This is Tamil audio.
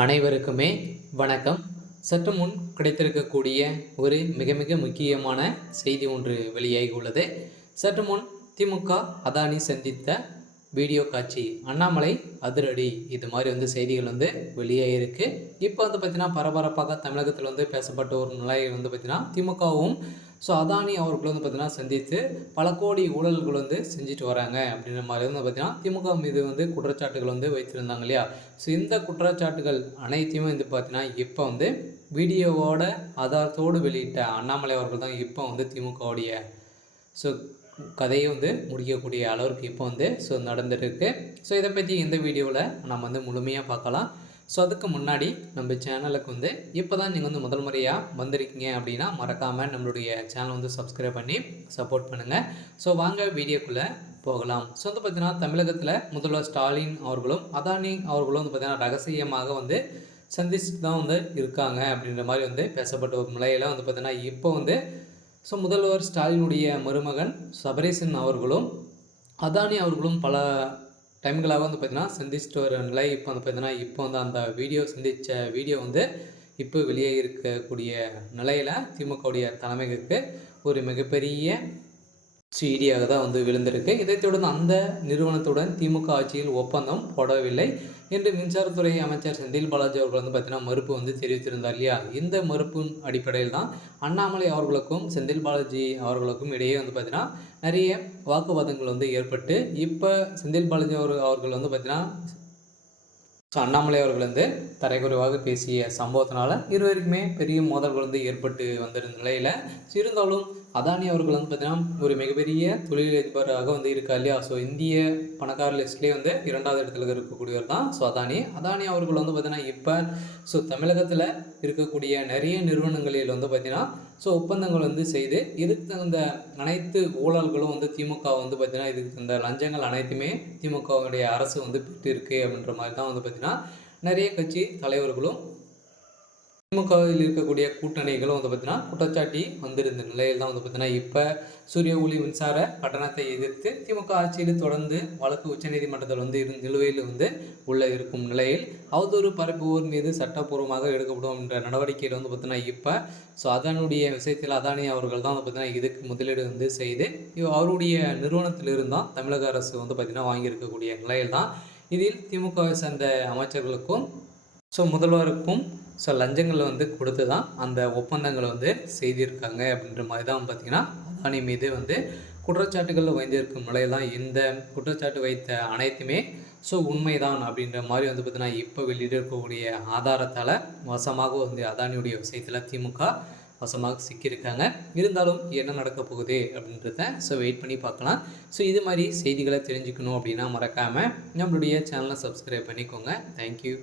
அனைவருக்குமே வணக்கம். சற்று முன் கிடைத்திருக்கக்கூடிய ஒரு மிக மிக முக்கியமான செய்தி ஒன்று வெளியாகி உள்ளது. சற்று முன் திமுக அதானி சந்தித்த வீடியோ காட்சி, அண்ணாமலை அதிரடி, இது மாதிரி செய்திகள் வெளியாகிருக்கு. இப்போ பார்த்தீங்கன்னா பரபரப்பாக தமிழகத்தில் பேசப்பட்ட ஒரு நிலை பார்த்தீங்கன்னா திமுகவும் அதானி அவர்கள் பார்த்தீங்கன்னா சந்தித்து பல கோடி ஊழல்கள் செஞ்சுட்டு வராங்க அப்படின்ற மாதிரி பார்த்தீங்கன்னா திமுக மீது குற்றச்சாட்டுகள் வைத்திருந்தாங்க இல்லையா. இந்த குற்றச்சாட்டுகள் அனைத்தையுமே பார்த்தீங்கன்னா இப்போ வீடியோவோட ஆதாரத்தோடு வெளியிட்ட அண்ணாமலை அவர்கள் தான் இப்போ திமுகவுடைய கதையை முடிக்கக்கூடிய அளவுக்கு இப்போ நடந்துருக்கு. இதை பற்றி இந்த வீடியோவில் நம்ம முழுமையாக பார்க்கலாம். அதுக்கு முன்னாடி நம்ம சேனலுக்கு இப்போ தான் நீங்கள் முதல் முறையாக வந்திருக்கீங்க அப்படின்னா மறக்காமல் நம்மளுடைய சேனலை சப்ஸ்கிரைப் பண்ணி சப்போர்ட் பண்ணுங்கள். வாங்க வீடியோக்குள்ளே போகலாம். பார்த்தீங்கன்னா தமிழகத்தில் முதல்வர் ஸ்டாலின் அவர்களும் அதானி அவர்களும் பார்த்தீங்கன்னா ரகசியமாக சந்திச்சு தான் இருக்காங்க அப்படின்ற மாதிரி பேசப்பட்ட ஒரு நிலையில் பார்த்தீங்கன்னா இப்போ முதல்வர் ஸ்டாலினுடைய மருமகன் சபரீசன் அவர்களும் அதானி அவர்களும் பல டைம்களாக பார்த்திங்கன்னா சந்திச்சுட்டு வர நிலை இப்போ பார்த்தீங்கன்னா இப்போ அந்த சந்தித்த வீடியோ இப்போ வெளியே இருக்கக்கூடிய நிலையில் திமுகவுடைய தலைமைக்கு ஒரு மிகப்பெரிய செய்தியாக தான் விழுந்திருக்கு. இதைத் தொடர்ந்து அந்த நிறுவனத்துடன் திமுக ஆட்சியில் ஒப்பந்தம் போடவில்லை என்று மின்சாரத்துறை அமைச்சர் செந்தில் பாலாஜி அவர்கள் பார்த்தீங்கன்னா மறுப்பு தெரிவித்திருந்தார் இல்லையா. இந்த மறுப்பின் அடிப்படையில் தான் அண்ணாமலை அவர்களுக்கும் செந்தில் பாலாஜி அவர்களுக்கும் இடையே பார்த்தீங்கன்னா நிறைய வாக்குவாதங்கள் ஏற்பட்டு இப்போ செந்தில் பாலாஜி அவர்கள் பார்த்தீங்கன்னா அண்ணாமலை அவர்கள் தரைக்குறைவாக பேசிய சம்பவத்தினால இருவருக்குமே பெரிய மோதல்கள் ஏற்பட்டு வந்திருந்த நிலையில் இருந்தாலும் அதானி அவர்கள் பார்த்தீங்கன்னா ஒரு மிகப்பெரிய தொழிலதிபராக இருக்கா இல்லையா. இந்திய பணக்கார லிஸ்ட்லேயே இரண்டாவது இடத்துல இருக்கக்கூடியவர் தான் அதானி அவர்கள் பார்த்தீங்கன்னா இப்போ தமிழகத்தில் இருக்கக்கூடிய நிறைய நிறுவனங்களில் பார்த்தீங்கன்னா ஒப்பந்தங்கள் செய்து இதுக்கு தகுந்த அனைத்து ஊழல்களும் திமுக பார்த்தீங்கன்னா இதுக்கு தகுந்த லஞ்சங்கள் அனைத்துமே திமுகவுடைய அரசு பெற்று இருக்கு அப்படின்ற மாதிரி தான் பார்த்தீங்கன்னா நிறைய கட்சி தலைவர்களும் திமுகவில் இருக்கக்கூடிய கூட்டணிகளும் பார்த்தீங்கன்னா குற்றச்சாட்டி வந்திருந்த நிலையில் தான் பார்த்தீங்கன்னா இப்போ சூரிய ஒளி மின்சார கட்டணத்தை எதிர்த்து திமுக ஆட்சியில் தொடர்ந்து வழக்கு உச்சநீதிமன்றத்தில் நிலுவையில் உள்ள இருக்கும் நிலையில் அவதூறு பரப்புவோர் மீது சட்டப்பூர்வமாக எடுக்கப்படும் என்ற நடவடிக்கையில் பார்த்தீங்கன்னா இப்போ அதனுடைய விஷயத்தில் அதானி அவர்கள் தான் பார்த்தீங்கன்னா இதுக்கு முதலீடு செய்து அவருடைய நிறுவனத்தில் இருந்தால் தமிழக அரசு பார்த்தீங்கன்னா வாங்கியிருக்கக்கூடிய நிலையில் தான் இதில் திமுகவை சேர்ந்த அமைச்சர்களுக்கும் முதல்வருக்கும் லஞ்சங்களை கொடுத்து தான் அந்த ஒப்பந்தங்களை செய்திருக்காங்க அப்படின்ற மாதிரி தான் பார்த்திங்கன்னா அதானி மீது குற்றச்சாட்டுகள் வைத்திருக்கும் நிலையில் தான் இந்த குற்றச்சாட்டு வைத்த அனைத்துமே உண்மைதான் அப்படின்ற மாதிரி பார்த்தீங்கன்னா இப்போ வெளியிடக்கூடிய ஆதாரத்தால் வசமாக அதானியுடைய விஷயத்தில் திமுக வசமாக சிக்கியிருக்காங்க. இருந்தாலும் என்ன நடக்க போகுது அப்படின்றத வெயிட் பண்ணி பார்க்கலாம். இது மாதிரி செய்திகளை தெரிஞ்சுக்கணும் அப்படின்னா மறக்காமல் நம்மளுடைய சேனலை சப்ஸ்கிரைப் பண்ணிக்கோங்க. தேங்க்யூ.